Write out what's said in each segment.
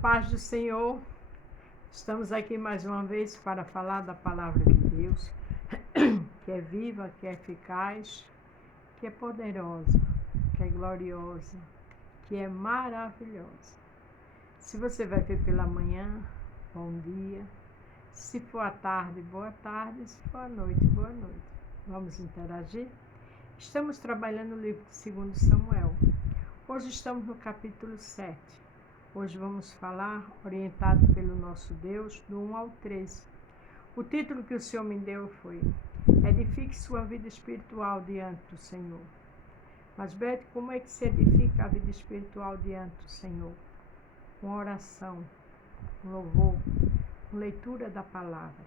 paz do Senhor, estamos aqui mais uma vez para falar da palavra de Deus, que é viva, que é eficaz, que é poderosa, que é gloriosa, que é maravilhosa. Se você vai ver pela manhã, bom dia. Se for à tarde, boa tarde. Se for à noite, boa noite. Vamos interagir? Estamos trabalhando no livro de 2 Samuel. Hoje estamos no capítulo 7. Hoje vamos falar, orientado pelo nosso Deus, do 1 ao 13. O título que o Senhor me deu foi: Edifique sua vida espiritual diante do Senhor. Mas, Beth, como é que se edifica a vida espiritual diante do Senhor? Com oração, com louvor, com leitura da palavra.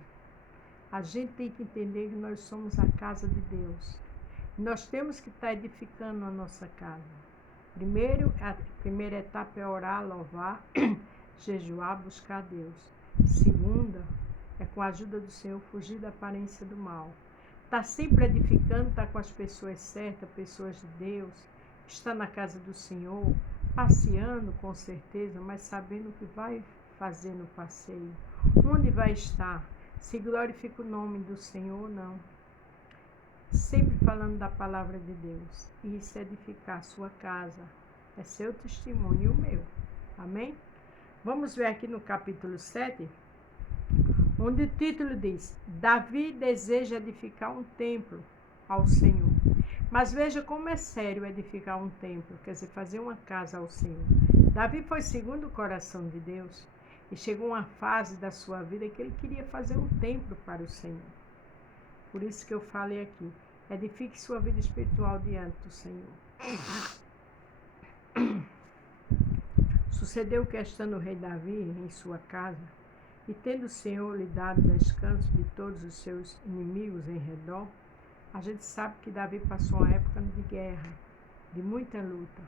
A gente tem que entender que nós somos a casa de Deus. Nós temos que estar edificando a nossa casa. Primeiro, a primeira etapa é orar, louvar, jejuar, buscar a Deus. Segunda, é com a ajuda do Senhor fugir da aparência do mal. Está sempre edificando, está com as pessoas certas, pessoas de Deus, está na casa do Senhor, passeando com certeza, mas sabendo o que vai fazer no passeio. Onde vai estar? Se glorifica o nome do Senhor ou não. Sempre falando da palavra de Deus. E isso é edificar a sua casa. É seu testemunho e o meu. Amém? Vamos ver aqui no capítulo 7, onde o título diz: Davi deseja edificar um templo ao Senhor. Mas veja como é sério edificar um templo, quer dizer, fazer uma casa ao Senhor. Davi foi segundo o coração de Deus e chegou uma fase da sua vida que ele queria fazer um templo para o Senhor. Por isso que eu falei aqui, edifique sua vida espiritual diante do Senhor. Sucedeu que, estando o rei Davi em sua casa, e tendo o Senhor lhe dado descanso de todos os seus inimigos em redor, a gente sabe que Davi passou uma época de guerra, de muita luta.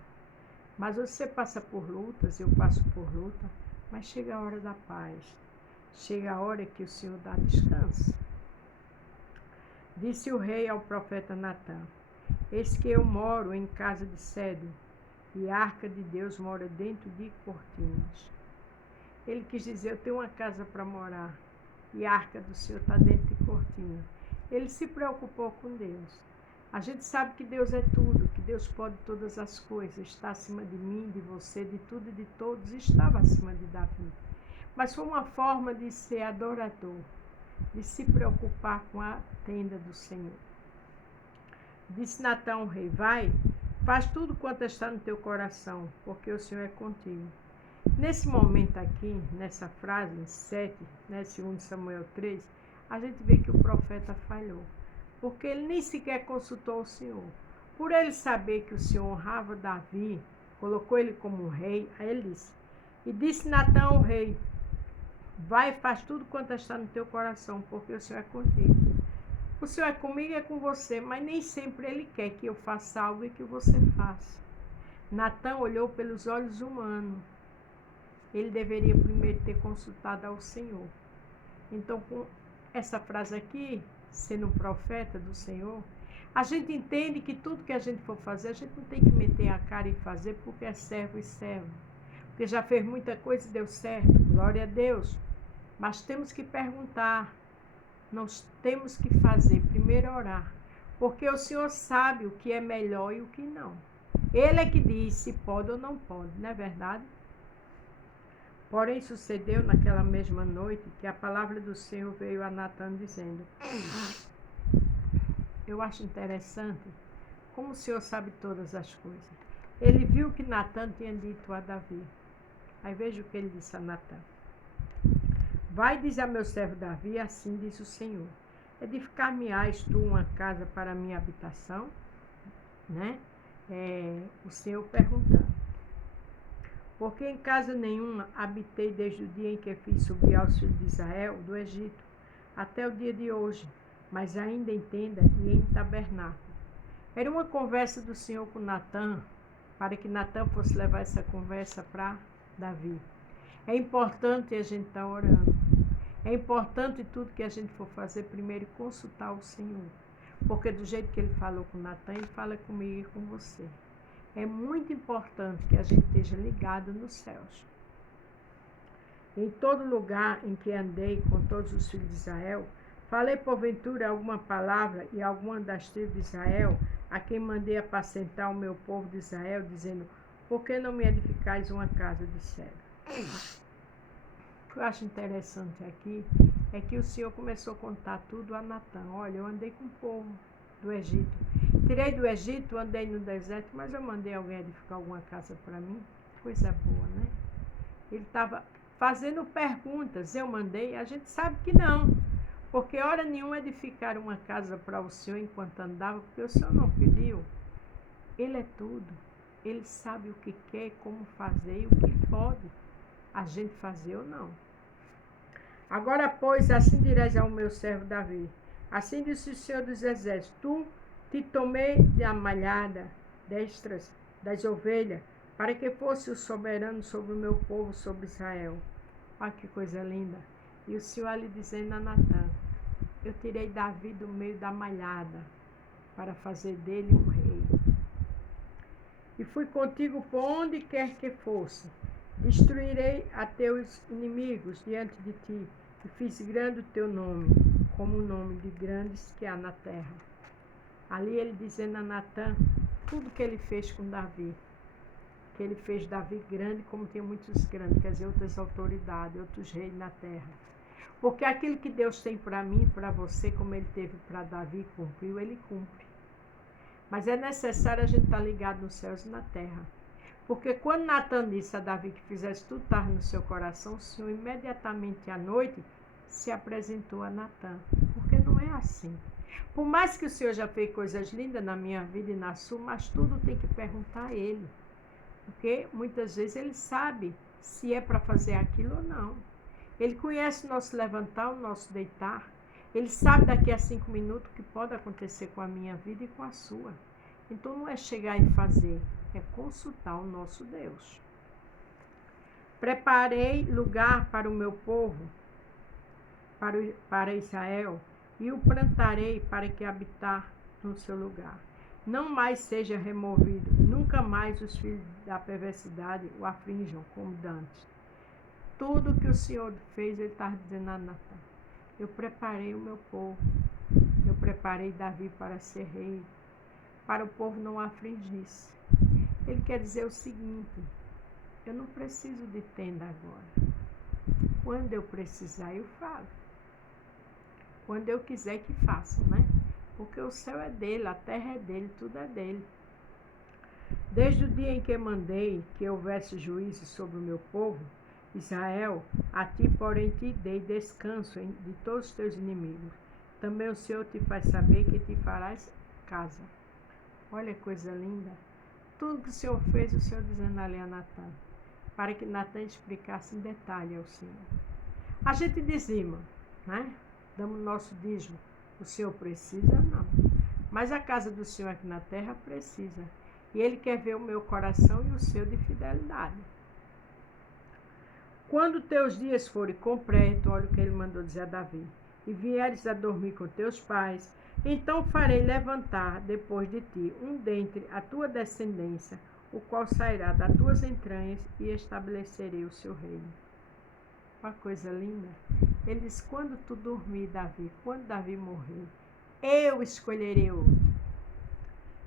Mas você passa por lutas, eu passo por luta, mas chega a hora da paz. Chega a hora que o Senhor dá descanso. Disse o rei ao profeta Natã: Eis que eu moro em casa de cedro, e a arca de Deus mora dentro de cortinas. Ele quis dizer: eu tenho uma casa para morar, e a arca do Senhor está dentro de cortina. Ele se preocupou com Deus. A gente sabe que Deus é tudo, que Deus pode todas as coisas, está acima de mim, de você, de tudo e de todos, e estava acima de Davi. Mas foi uma forma de ser adorador, de se preocupar com a tenda do Senhor. Disse Natã ao rei: vai, faz tudo quanto está no teu coração, porque o Senhor é contigo. Nesse momento aqui, nessa frase, em 7, 2 Samuel 3, a gente vê que o profeta falhou, porque ele nem sequer consultou o Senhor. Por ele saber que o Senhor honrava Davi, colocou ele como rei, aí ele disse: e disse Natã ao rei: vai e faz tudo quanto está no teu coração, porque o Senhor é contigo. O Senhor é comigo e é com você, mas nem sempre Ele quer que eu faça algo e que você faça. Natã olhou pelos olhos humanos. Ele deveria primeiro ter consultado ao Senhor. Então, com essa frase aqui, sendo um profeta do Senhor, a gente entende que tudo que a gente for fazer, a gente não tem que meter a cara e fazer porque é servo e servo. Porque já fez muita coisa e deu certo, glória a Deus. Mas temos que perguntar, nós temos que fazer, primeiro orar, porque o Senhor sabe o que é melhor e o que não. Ele é que diz se pode ou não pode, não é verdade? Porém, sucedeu naquela mesma noite que a palavra do Senhor veio a Natã dizendo: eu acho interessante como o Senhor sabe todas as coisas. Ele viu que Natã tinha dito a Davi. Aí veja o que ele disse a Natã: vai dizer a meu servo Davi, assim diz o Senhor: edificar-me-ás tu uma casa para a minha habitação? Né? O Senhor perguntando. Porque em casa nenhuma habitei desde o dia em que fiz subir aos filhos de Israel do Egito, até o dia de hoje, mas ainda em tenda e em tabernáculo. Era uma conversa do Senhor com Natã, para que Natã fosse levar essa conversa para Davi. É importante a gente estar orando. É importante tudo que a gente for fazer, primeiro consultar o Senhor. Porque do jeito que ele falou com Natã, ele fala comigo e com você. É muito importante que a gente esteja ligado nos céus. Em todo lugar em que andei com todos os filhos de Israel, falei porventura alguma palavra e alguma das tribos de Israel, a quem mandei apacentar o meu povo de Israel, dizendo: por que não me edificais uma casa de cedro? O que eu acho interessante aqui é que o Senhor começou a contar tudo a Natã. Olha, eu andei com o povo do Egito. Tirei do Egito, andei no deserto, mas eu mandei alguém edificar alguma casa para mim. Coisa boa, né? Ele estava fazendo perguntas. Eu mandei? A gente sabe que não. Porque hora nenhuma edificar uma casa para o Senhor enquanto andava, porque o Senhor não pediu. Ele é tudo. Ele sabe o que quer, como fazer e o que pode a gente fazer ou não. Agora, pois, assim dirás ao meu servo Davi: assim disse o Senhor dos Exércitos: tu te tomei da malhada destras das ovelhas, para que fosse o soberano sobre o meu povo, sobre Israel. Olha que coisa linda. E o Senhor ali dizendo a Natã: eu tirei Davi do meio da malhada, para fazer dele um rei. E fui contigo por onde quer que fosse. Destruirei a teus inimigos diante de ti, e fiz grande o teu nome, como o nome de grandes que há na terra. Ali ele dizendo a Natã tudo que ele fez com Davi, que ele fez Davi grande, como tem muitos grandes, quer dizer, outras autoridades, outros reis na terra. Porque aquilo que Deus tem para mim e para você, como ele teve para Davi, cumpriu, ele cumpre. Mas é necessário a gente estar ligado nos céus e na terra. Porque quando Natã disse a Davi que fizesse tudo estar no seu coração, o Senhor imediatamente à noite se apresentou a Natã. Porque não é assim. Por mais que o Senhor já fez coisas lindas na minha vida e na sua, mas tudo tem que perguntar a Ele. Porque muitas vezes Ele sabe se é para fazer aquilo ou não. Ele conhece o nosso levantar, o nosso deitar. Ele sabe daqui a 5 minutos o que pode acontecer com a minha vida e com a sua. Então não é chegar e fazer, é consultar o nosso Deus. Preparei lugar para o meu povo, para Israel, e o plantarei para que habitar no seu lugar. Não mais seja removido, nunca mais os filhos da perversidade o aflijam como dantes. Tudo que o Senhor fez, ele está dizendo a Natã: eu preparei o meu povo, eu preparei Davi para ser rei, para o povo não afligir-se. Ele quer dizer o seguinte: eu não preciso de tenda agora. Quando eu precisar, eu falo. Quando eu quiser que faça, né? Porque o céu é dele, a terra é dele, tudo é dele. Desde o dia em que mandei que houvesse juízo sobre o meu povo, Israel, a ti, porém, te dei descanso de todos os teus inimigos. Também o Senhor te faz saber que te farás casa. Olha que coisa linda. Tudo que o Senhor fez, o Senhor dizendo ali a Natã, para que Natã explicasse em detalhe ao Senhor. A gente dizima, né? Damos nosso dízimo. O Senhor precisa? Não. Mas a casa do Senhor aqui na terra precisa. E Ele quer ver o meu coração e o seu de fidelidade. Quando teus dias forem completos, olha o que Ele mandou dizer a Davi, e vieres a dormir com teus pais, então farei levantar depois de ti um dentre a tua descendência, o qual sairá das tuas entranhas, e estabelecerei o seu reino. Uma coisa linda. Ele diz: quando tu dormir, Davi, quando Davi morrer, eu escolherei outro.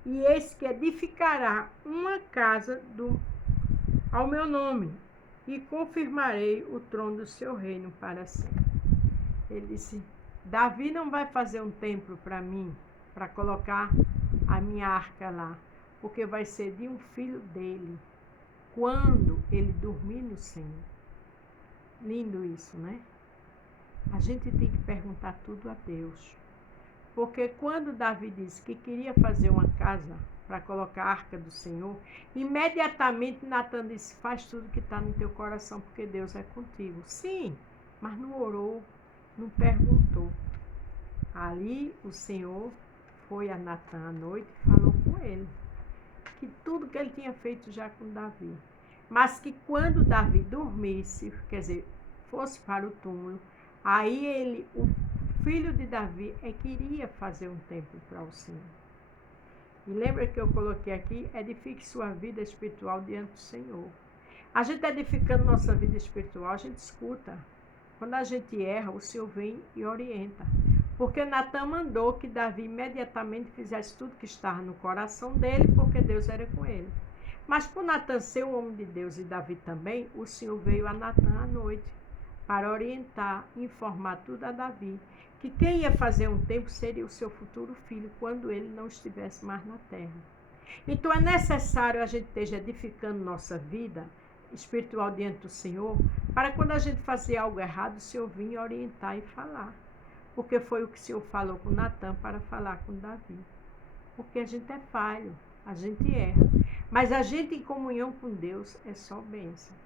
E esse que edificará uma casa ao meu nome, e confirmarei o trono do seu reino para sempre. Ele disse: Davi não vai fazer um templo para mim, para colocar a minha arca lá, porque vai ser de um filho dele, quando ele dormir no Senhor. Lindo isso, né? A gente tem que perguntar tudo a Deus. Porque quando Davi disse que queria fazer uma casa para colocar a arca do Senhor, imediatamente Natã disse: faz tudo que está no teu coração, porque Deus é contigo. Sim, mas não orou, não perguntou. Ali o Senhor foi a Natã à noite e falou com ele que tudo que ele tinha feito já com Davi, mas que quando Davi dormisse, quer dizer, fosse para o túmulo, aí ele, o filho de Davi, é que iria fazer um templo para o Senhor. E lembra que eu coloquei aqui: edifique sua vida espiritual diante do Senhor. A gente edificando nossa vida espiritual, a gente escuta. Quando a gente erra, o Senhor vem e orienta. Porque Natan mandou que Davi imediatamente fizesse tudo que estava no coração dele, porque Deus era com ele. Mas por Natan ser um homem de Deus e Davi também, o Senhor veio a Natan à noite para orientar, informar tudo a Davi, que quem ia fazer um tempo seria o seu futuro filho, quando ele não estivesse mais na terra. Então é necessário a gente esteja edificando nossa vida espiritual diante do Senhor, para quando a gente fazer algo errado, o Senhor vir orientar e falar. Porque foi o que o Senhor falou com Natan para falar com Davi. Porque a gente é falho, a gente erra. Mas a gente em comunhão com Deus é só bênção.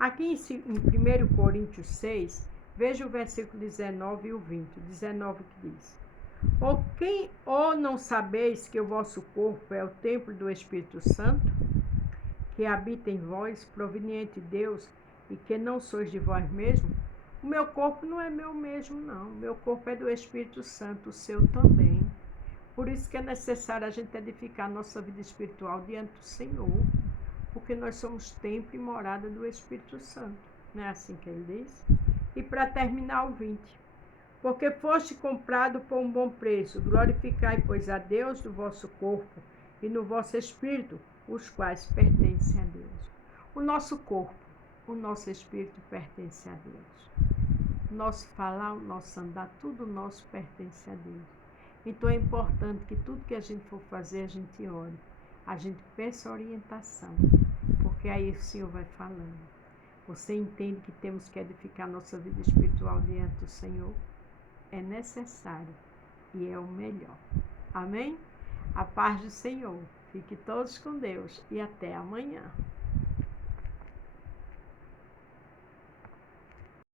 Aqui em 1 Coríntios 6, veja o versículo 19 e o 20. 19 que diz: ou não sabeis que o vosso corpo é o templo do Espírito Santo, que habita em vós, proveniente de Deus, e que não sois de vós mesmos? O meu corpo não é meu mesmo, não. O meu corpo é do Espírito Santo, o seu também. Por isso que é necessário a gente edificar a nossa vida espiritual diante do Senhor, porque nós somos templo e morada do Espírito Santo. Não é assim que ele diz? E para terminar o 20. Porque foste comprado por um bom preço, glorificai, pois, a Deus do vosso corpo e no vosso espírito, os quais pertencem a Deus. O nosso corpo, o nosso espírito pertence a Deus. O nosso falar, o nosso andar, tudo nosso pertence a Deus. Então é importante que tudo que a gente for fazer, a gente ore. A gente peça orientação, porque aí o Senhor vai falando. Você entende que temos que edificar nossa vida espiritual diante do Senhor? É necessário e é o melhor. Amém? A paz do Senhor. Fique todos com Deus e até amanhã.